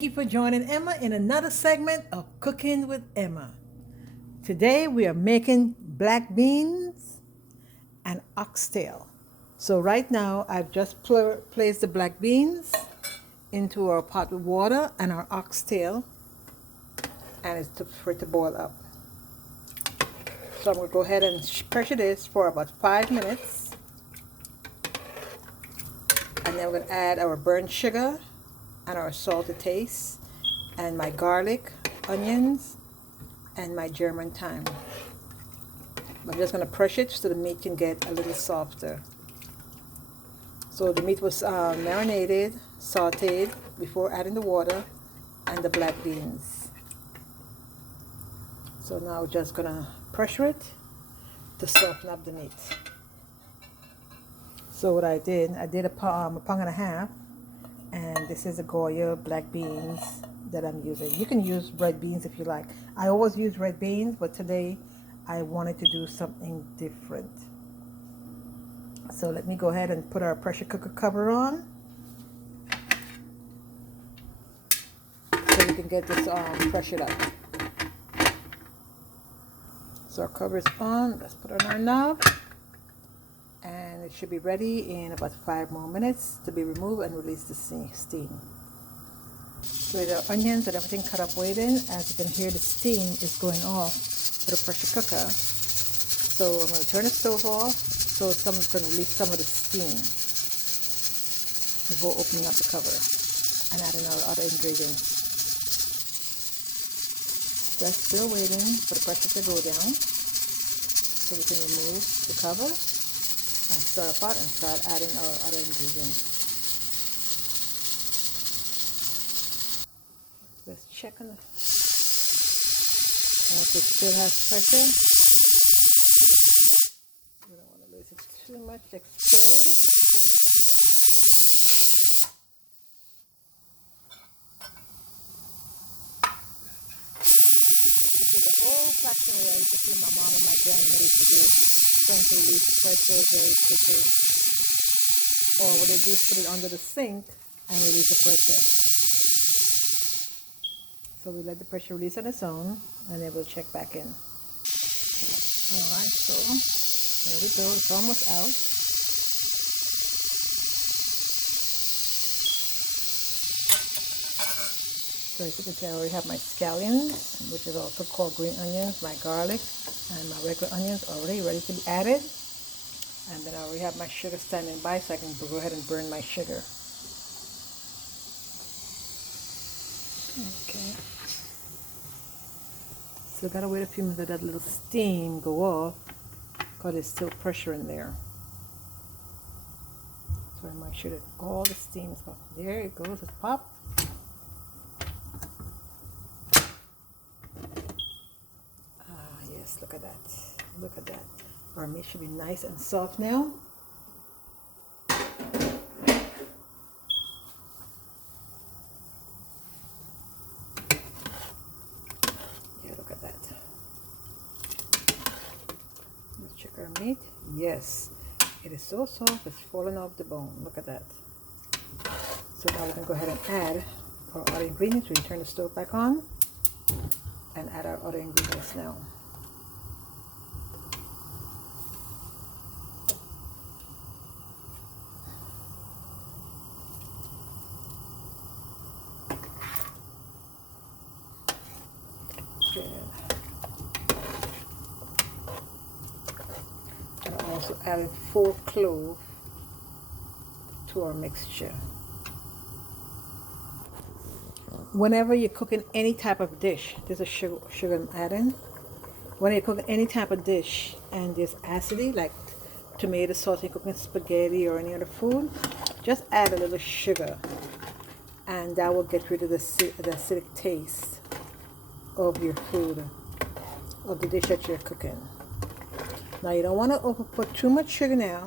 Thank you for joining Emma in another segment of Cooking with Emma. Today we are making black beans and oxtail. So right now I've just placed the black beans into our pot with water and our oxtail, and it's for it to boil up. So I'm going to go ahead and pressure this for about 5 minutes, and then we're going to add our burnt sugar and our salt to taste, and my garlic, onions, and my German thyme. I'm just going to press it so the meat can get a little softer. So the meat was marinated, sauteed before adding the water and the black beans. So now we're just going to pressure it to soften up the meat. So what I did a pound and a half, and this is the Goya black beans that I'm using. You can use red beans if you like. I always use red beans, but today I wanted to do something different. So let me go ahead and put our pressure cooker cover on so we can get this pressured up. So our cover is on. Let's put it on our knob, and it should be ready in about 5 more minutes to be removed and release the steam. With our onions and everything cut up waiting, as you can hear the steam is going off for the pressure cooker. So I'm going to turn the stove off so it's going to release some of the steam before opening up the cover and adding our other ingredients. Just still waiting for the pressure to go down so we can remove the cover and stir pot and start adding our other ingredients. Let's check on it. If it still has pressure, we don't want to lose it too much, explode. This is the old-fashioned way I used to see my mom and my grandmother used to do, trying to release the pressure very quickly. Or what they do is put it under the sink and release the pressure. So we let the pressure release on its own, and then we'll check back in. Alright, so there we go. It's almost out. So as you can see, I already have my scallions, which is also called green onions, my garlic, and my regular onions already ready to be added. And then I already have my sugar standing by, so I can go ahead and burn my sugar. Okay. So gotta wait a few minutes, let that little steam go off, because there's still pressure in there. So I make sure that all the steam is gone. There it goes, it's popped. Ah, yes, look at that. Look at that. Our meat should be nice and soft now. Yeah, look at that. Let's check our meat. Yes, it is so soft, it's falling off the bone. Look at that. So now we can go ahead and add our other ingredients. We turn the stove back on and add our other ingredients now. And I'm also adding 4 cloves to our mixture. Whenever you're cooking any type of dish, there's a sugar I'm adding. When you're cooking any type of dish and there's acidity, like tomato sauce, you're cooking spaghetti or any other food, just add a little sugar, and that will get rid of the acidic taste of your food, of the dish that you're cooking. Now you don't want to put too much sugar now,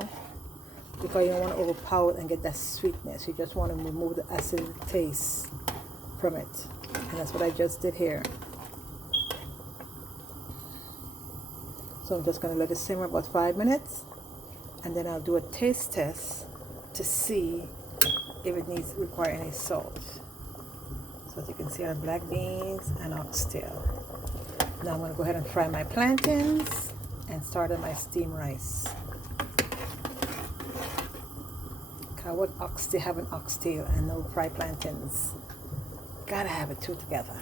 because you don't want to overpower it and get that sweetness. You just want to remove the acidic taste from it, and that's what I just did here. So I'm just going to let it simmer about 5 minutes, and then I'll do a taste test to see if it require any salt. So as you can see, our black beans and oxtail. Now I'm going to go ahead and fry my plantains and start on my steamed rice. I would oxtail, have an oxtail and no fried plantains. Gotta have it two together.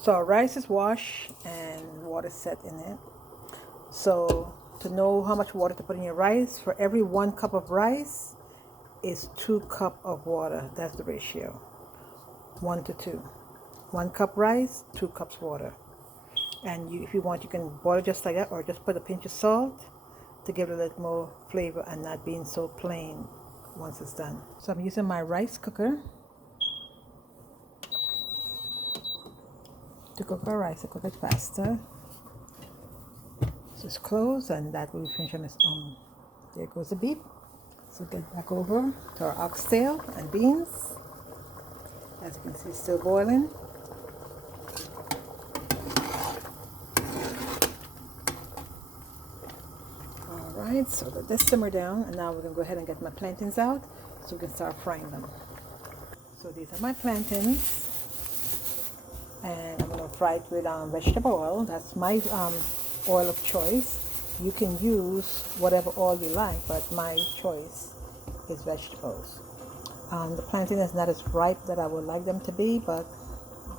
So our rice is washed and water set in it. So to know how much water to put in your rice, for every 1 cup of rice is 2 cups of water. That's the ratio. 1 to 2. 1 cup rice, 2 cups water. And if you want, you can boil it just like that, or just put a pinch of salt to give it a little more flavor and not being so plain once it's done. So I'm using my rice cooker to cook our rice, to cook it faster. So it's closed and that will finish on its own. There goes the beep. So get back over to our oxtail and beans. As you can see, it's still boiling. Alright, so let this simmer down, and now we're going to go ahead and get my plantains out so we can start frying them. So these are my plantains, and I'm going to fry it with vegetable oil. That's my oil of choice. You can use whatever oil you like, but my choice is vegetables. The plantain is not as ripe that I would like them to be, but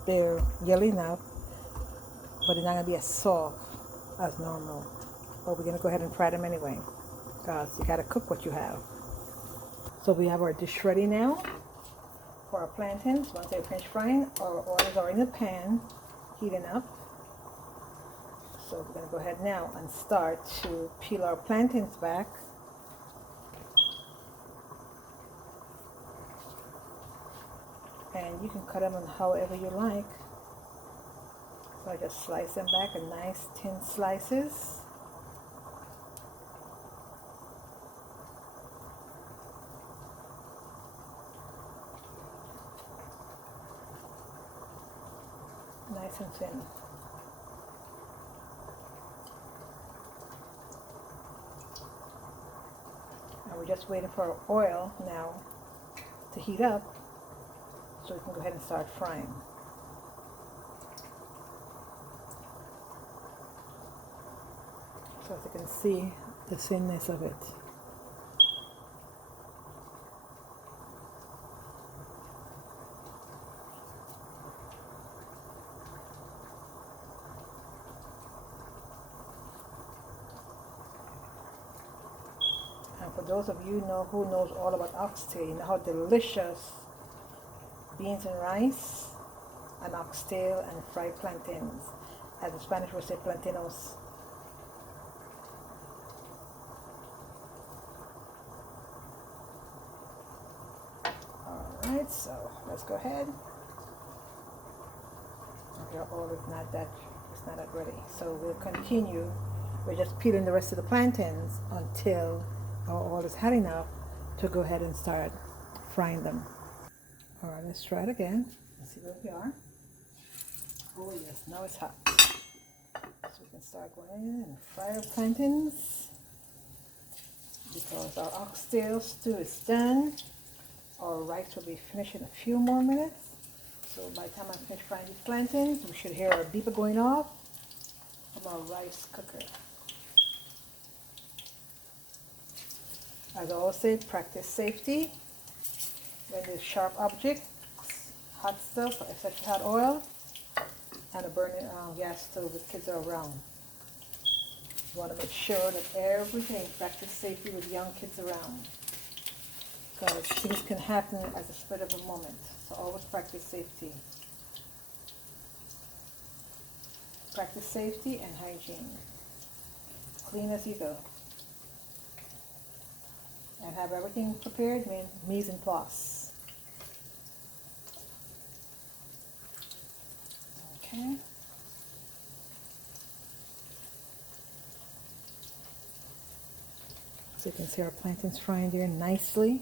they're yellow enough, but they're not going to be as soft as normal. But we're going to go ahead and fry them anyway, because you got to cook what you have. So we have our dish ready now for our plantains. Once they finish frying, our oil is already in the pan, heating up. So we're going to go ahead now and start to peel our plantains back. And you can cut them in however you like. So I just slice them back in nice thin slices. Nice and thin. And we're just waiting for our oil now to heat up so we can go ahead and start frying. So as you can see, the thinness of it. And for those of you who knows all about oxtail, you know how delicious beans and rice and oxtail and fried plantains, as in Spanish we say plantains. Alright, so let's go ahead. Okay, our oil is not that ready. So we'll continue. We're just peeling the rest of the plantains until our oil is hot enough to go ahead and start frying them. Alright, let's try it again. Let's see where we are. Oh yes, now it's hot. So we can start going in and fry our plantains. Because our oxtail stew is done, our rice will be finished in a few more minutes. So by the time I finish frying these plantains, we should hear our beeper going off from our rice cooker. As I always say, practice safety. When there's sharp objects, hot stuff, especially hot oil, and a burning gas stove with kids are around. You want to make sure that everything, practice safety with young kids around. Because things can happen at the split of a moment. So always practice safety. Practice safety and hygiene. Clean as you go. And have everything prepared, mise en place. Okay. So you can see our plantains frying there nicely.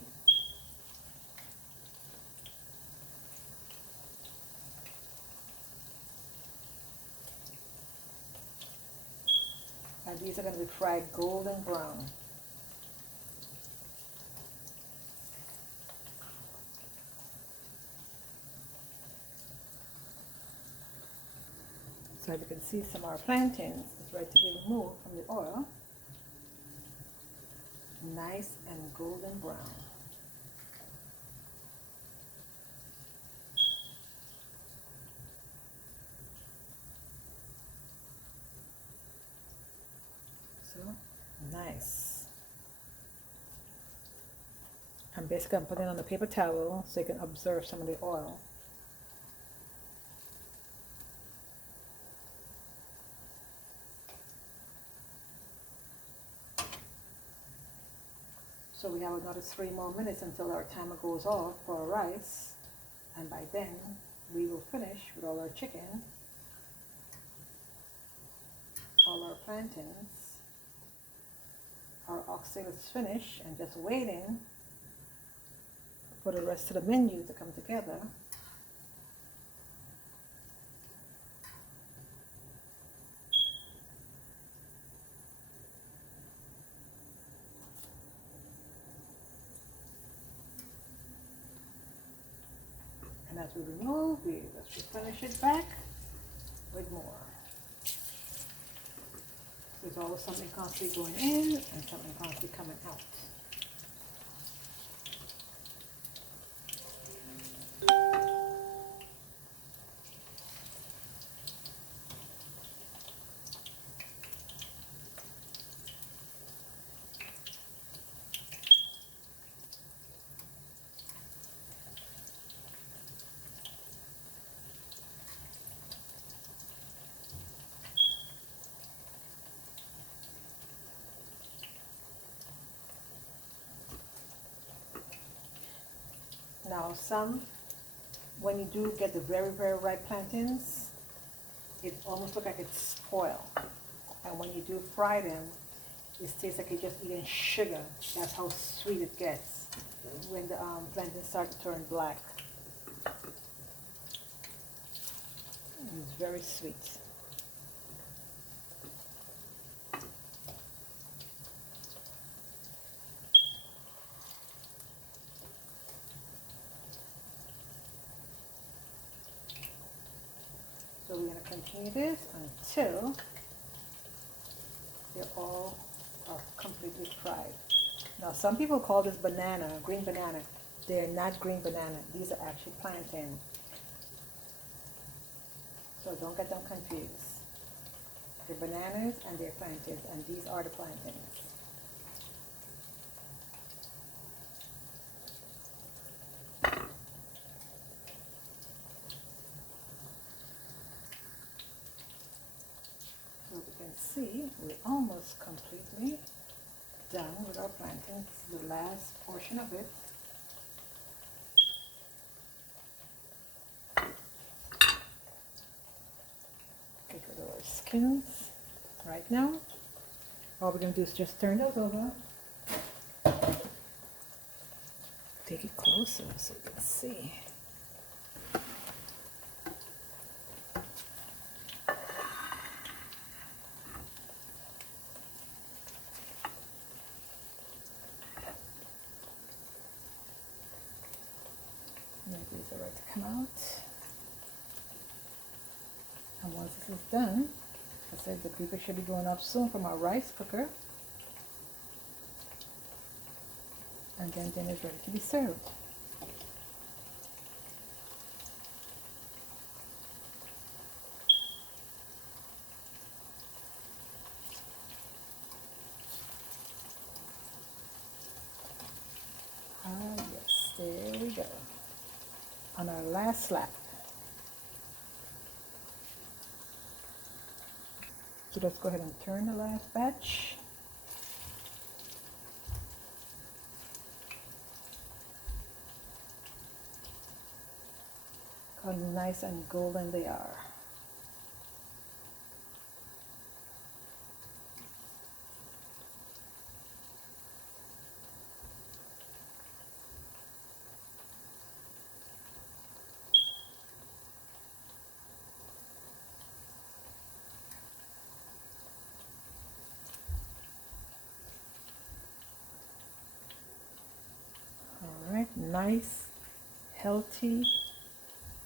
And these are going to be fried golden brown. So as you can see, some of our plantains is ready to be removed from the oil. Nice and golden brown. So nice. And basically I'm putting it on a paper towel so you can absorb some of the oil. So we have another 3 more minutes until our timer goes off for our rice. And by then, we will finish with all our chicken, all our plantains. Our oxtail is finished and just waiting for the rest of the menu to come together. And as we remove, let's replenish it back with more. There's always something constantly going in and something constantly coming out. Now when you do get the very, very ripe plantains, it almost looks like it's spoiled. And when you do fry them, it tastes like you're just eating sugar. That's how sweet it gets when the plantains start to turn black. It's very sweet. So we're going to continue this until they're all completely fried. Now some people call this banana, green banana. They're not green banana. These are actually plantain. So don't get them confused. They're bananas and they're plantains, and these are the plantains. So you can see we're almost completely done with our plantains. This is the last portion of it. Get rid of our skins right now. All we're going to do is just turn those over. Take it closer so you can see. These are ready to come out. And once this is done, I said the paper should be going up soon from our rice cooker. And then dinner is ready to be served. Ah yes, there we go. On our last slap. So let's go ahead and turn the last batch. How nice and golden they are. All right, nice, healthy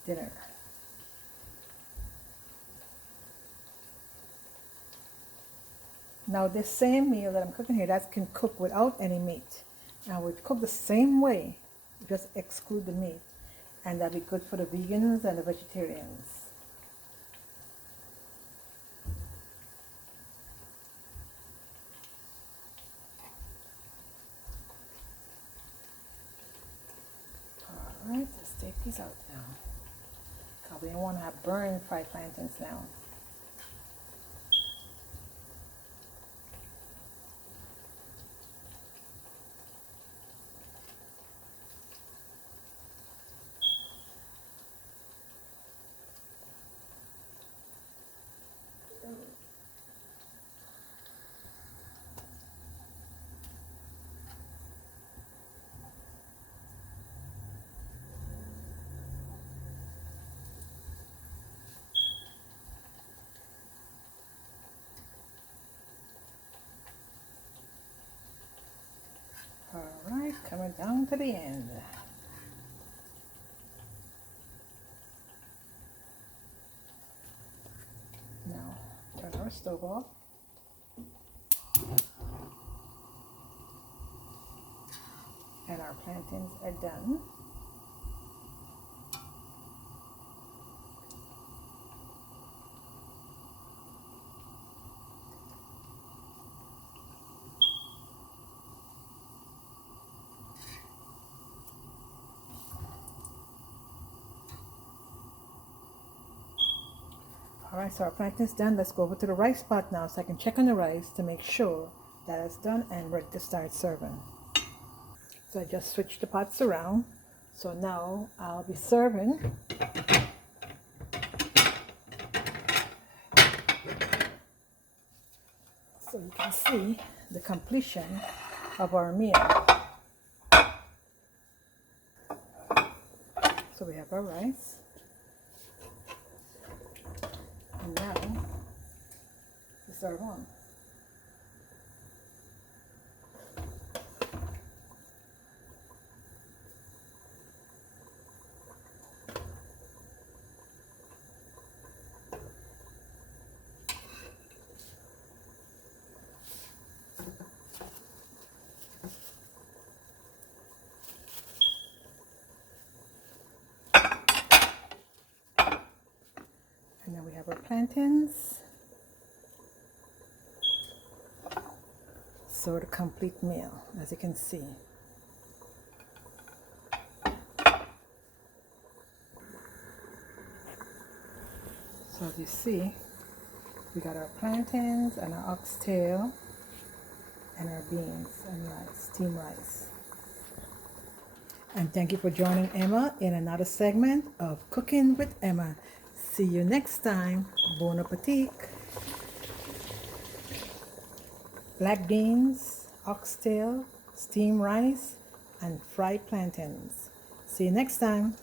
dinner. Now this same meal that I'm cooking here, that can cook without any meat. I would cook the same way, just exclude the meat. And that'd be good for the vegans and the vegetarians. Alright, let's take these out now. Because we don't want to have burned fried plantains now. Alright, coming down to the end. Now, turn our stove off. And our plantains are done. Alright, so our plantain is done. Let's go over to the rice pot now so I can check on the rice to make sure that it's done and ready to start serving. So I just switched the pots around. So now I'll be serving. So you can see the completion of our meal. So we have our rice. And now to serve on. And then we have our plantains. So the complete meal, as you can see. So as you see, we got our plantains and our oxtail and our beans and rice, steamed rice. And thank you for joining Emma in another segment of Cooking with Emma. See you next time. Bon appetit. Black beans, oxtail, steamed rice, and fried plantains. See you next time.